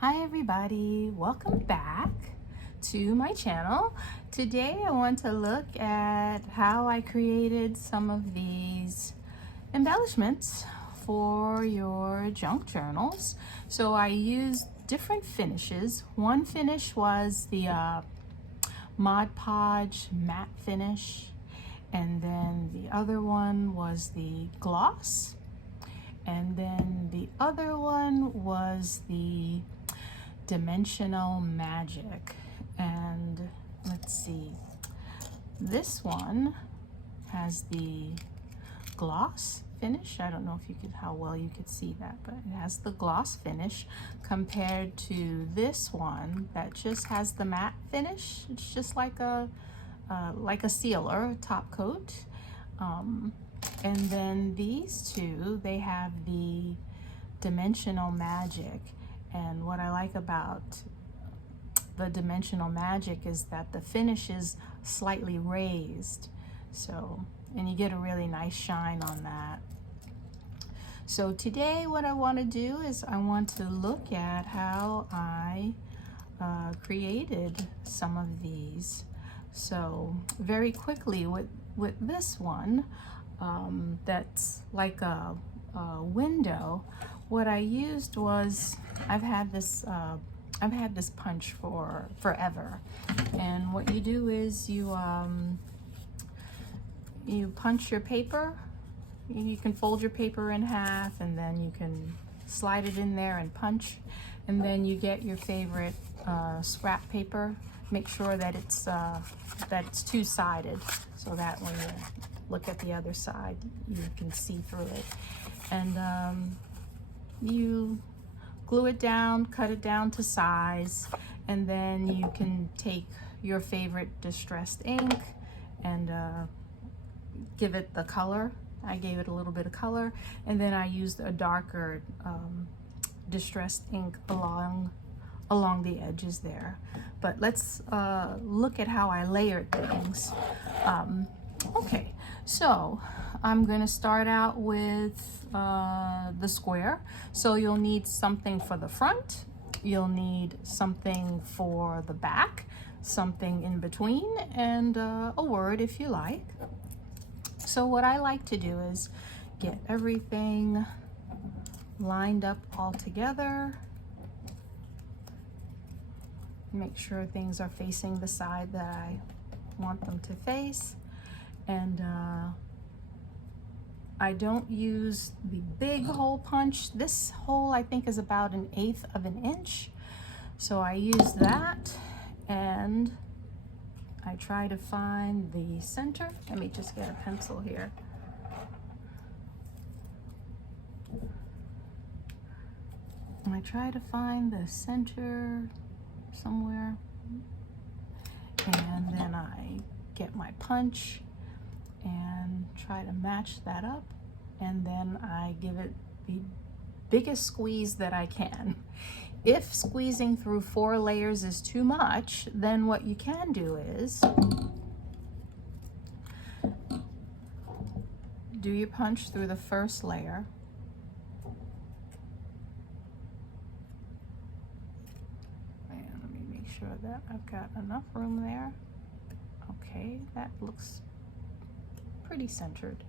Hi everybody, welcome back to my channel. Today I want to look at how I created some of these embellishments for your junk journals. So I used different finishes. One finish was the Mod Podge matte finish, and then the other one was the gloss, and then the other one was the Dimensional Magic. And let's see, this one has the gloss finish. I don't know if you could, how well you could see that, but it has the gloss finish compared to this one that just has the matte finish. It's just like a sealer top coat. And then these two, they have the Dimensional Magic. And what I like about the Dimensional Magic is that the finish is slightly raised. So, and you get a really nice shine on that. So today what I want to do is I want to look at how I created some of these. So very quickly with this one, that's like a window, what I used was, I've had this punch for forever, and what you do is you punch your paper. You can fold your paper in half, and then you can slide it in there and punch, and then you get your favorite scrap paper. Make sure that it's two-sided, so that when you look at the other side, you can see through it. And you glue it down, cut it down to size, and then you can take your favorite distressed ink and give it the color. I gave it a little bit of color, and then I used a darker distressed ink along the edges there. But let's look at how I layered things. Okay, so I'm going to start out with the square. So you'll need something for the front, you'll need something for the back, something in between, and a word if you like. So what I like to do is get everything lined up all together. Make sure things are facing the side that I want them to face. And I don't use the big hole punch. This hole I think is about 1/8 of an inch. So I use that, and I try to find the center. Let me just get a pencil here. And I try to find the center somewhere. And then I get my punch and try to match that up, and then I give it the biggest squeeze that I can. If squeezing through 4 layers is too much, then what you can do is do your punch through the first layer, and let me make sure that I've got enough room there. Okay, that looks pretty centered.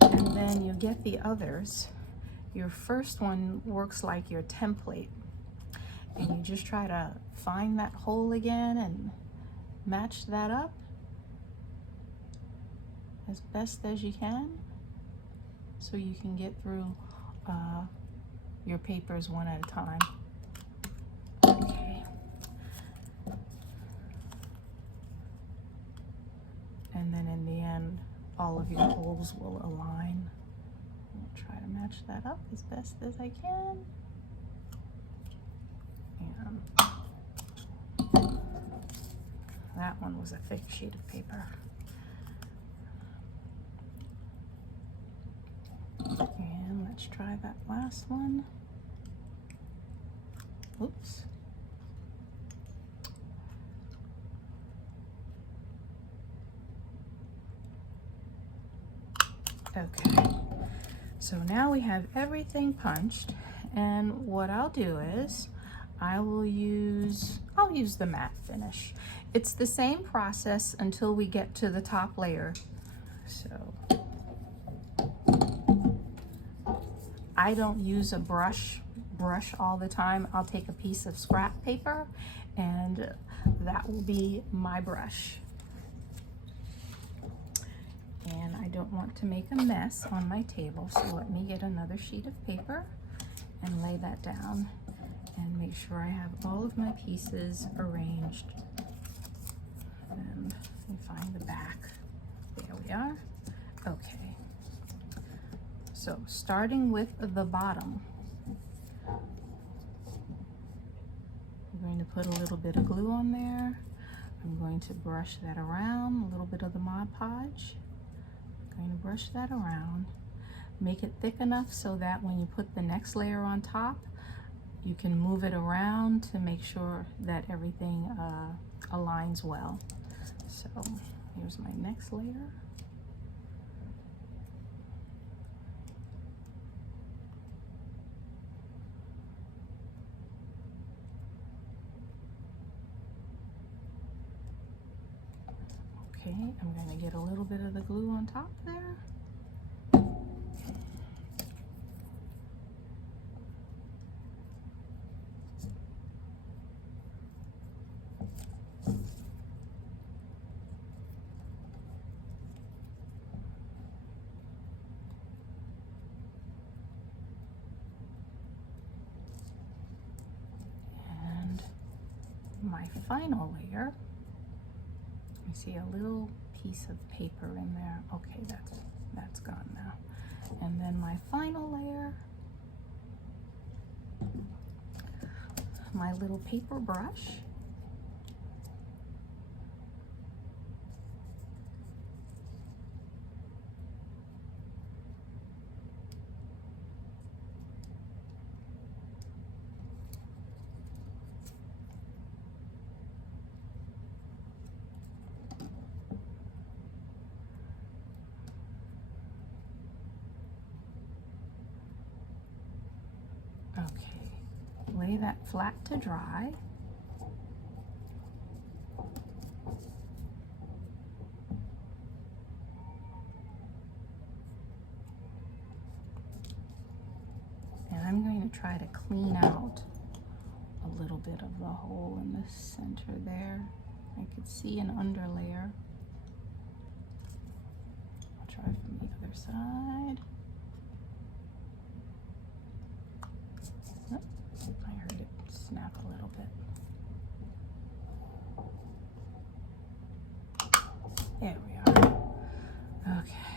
And then you get the others. Your first one works like your template, and you just try to find that hole again and match that up as best as you can, so you can get through your papers one at a time. Okay. And then in the end, all of your holes will align. I'll try to match that up as best as I can. And that one was a thick sheet of paper. And let's try that last one. Oops. Okay, so now we have everything punched, and what I'll do is I'll use the matte finish. It's the same process until we get to the top layer. So I don't use a brush all the time. I'll take a piece of scrap paper and that will be my brush. And I don't want to make a mess on my table, so let me get another sheet of paper and lay that down and make sure I have all of my pieces arranged. And let me find the back. There we are. Okay. So starting with the bottom, I'm going to put a little bit of glue on there. I'm going to brush that around, a little bit of the Mod Podge. I'm going to brush that around. Make it thick enough so that when you put the next layer on top, you can move it around to make sure that everything aligns well. So here's my next layer. Okay, I'm going to get a little bit of the glue on top there. And my final layer, you see a little piece of paper in there. Okay, that's gone now. And then my final layer, my little paper brush. Okay, lay that flat to dry. And I'm going to try to clean out a little bit of the hole in the center there. I could see an underlayer. I'll try from the other side. I heard it snap a little bit. There we are. Okay.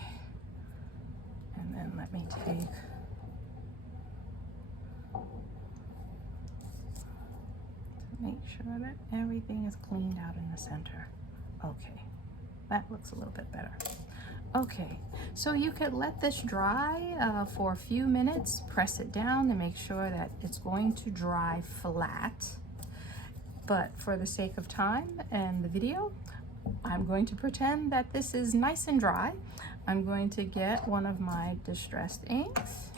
And then let me take make sure that everything is cleaned out in the center. Okay, that looks a little bit better. Okay, so you could let this dry for a few minutes, press it down to make sure that it's going to dry flat. But for the sake of time and the video, I'm going to pretend that this is nice and dry. I'm going to get one of my distressed inks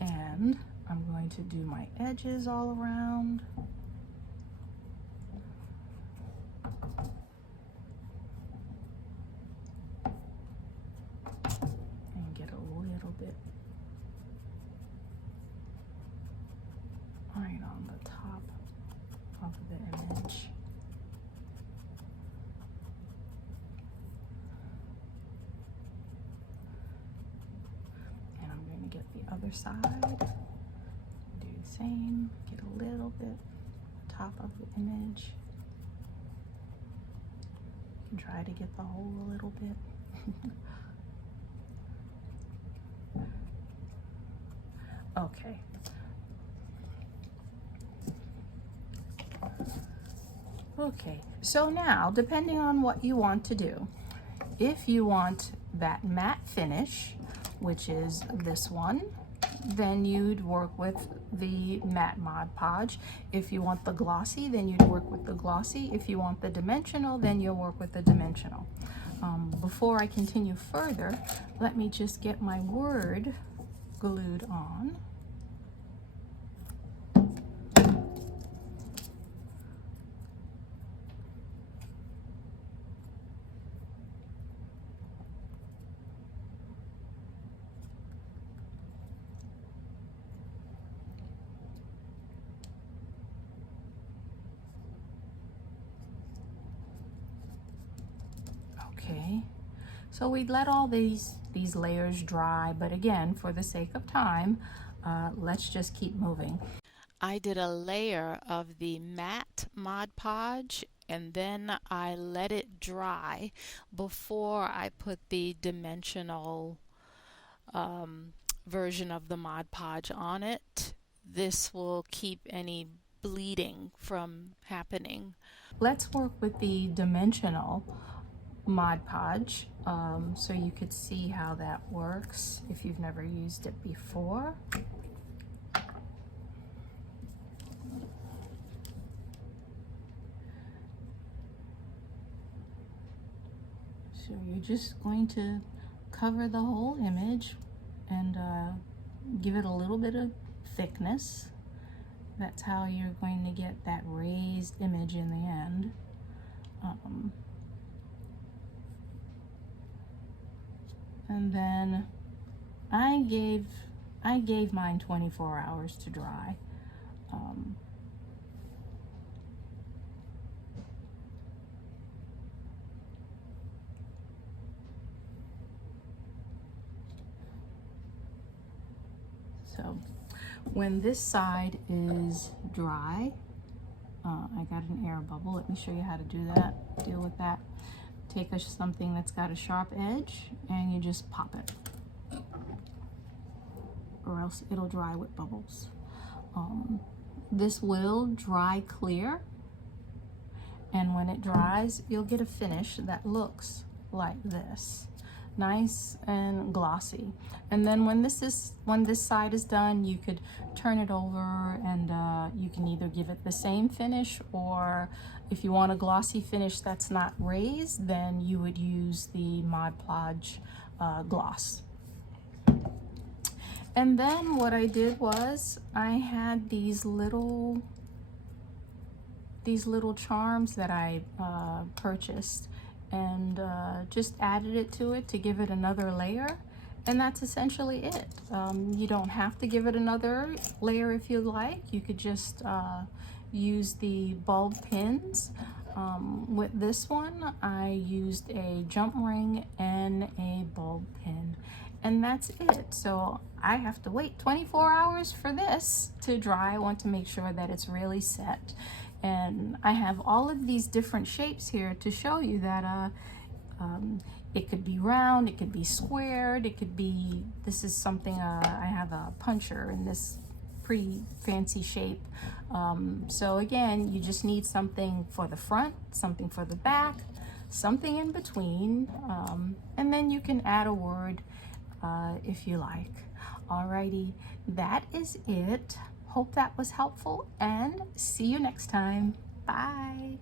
and I'm going to do my edges all around. And get a little bit right on the top of the image. And I'm going to get the other side. Do the same, get a little bit top of the image. You can try to get the hole a little bit. Okay. Okay, so now depending on what you want to do, if you want that matte finish, which is this one, then you'd work with the matte Mod Podge. If you want the glossy, then you'd work with the glossy. If you want the dimensional, then you'll work with the dimensional. Before I continue further, let me just get my word glued on. Okay, so we'd let all these layers dry, but again, for the sake of time, let's just keep moving. I did a layer of the matte Mod Podge and then I let it dry before I put the dimensional version of the Mod Podge on it. This will keep any bleeding from happening. Let's work with the dimensional Mod Podge so you could see how that works if you've never used it before. So you're just going to cover the whole image and give it a little bit of thickness. That's how you're going to get that raised image in the end. And then I gave mine 24 hours to dry. So when this side is dry, I got an air bubble. Let me show you how to do that, deal with that. Take something that's got a sharp edge and you just pop it, or else it'll dry with bubbles. This will dry clear, and when it dries, you'll get a finish that looks like this. Nice and glossy. And then when this side is done, you could turn it over and you can either give it the same finish, or if you want a glossy finish that's not raised, then you would use the Mod Podge gloss. And then what I did was I had these little charms that I purchased, and just added it to it to give it another layer, and that's essentially it. You don't have to give it another layer if you like. You could just use the bulb pins. With this one, I used a jump ring and a bulb pin, and that's it. So I have to wait 24 hours for this to dry. I want to make sure that it's really set. And I have all of these different shapes here to show you that it could be round, it could be squared, it could be, this is something, I have a puncher in this pretty fancy shape. So again, you just need something for the front, something for the back, something in between, and then you can add a word if you like. Alrighty, that is it. Hope that was helpful, and see you next time. Bye.